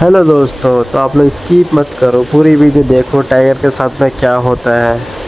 Hello दोस्तों, तो आप लोग स्किप मत करो, पूरी वीडियो देखो टाइगर के साथ में क्या होता है।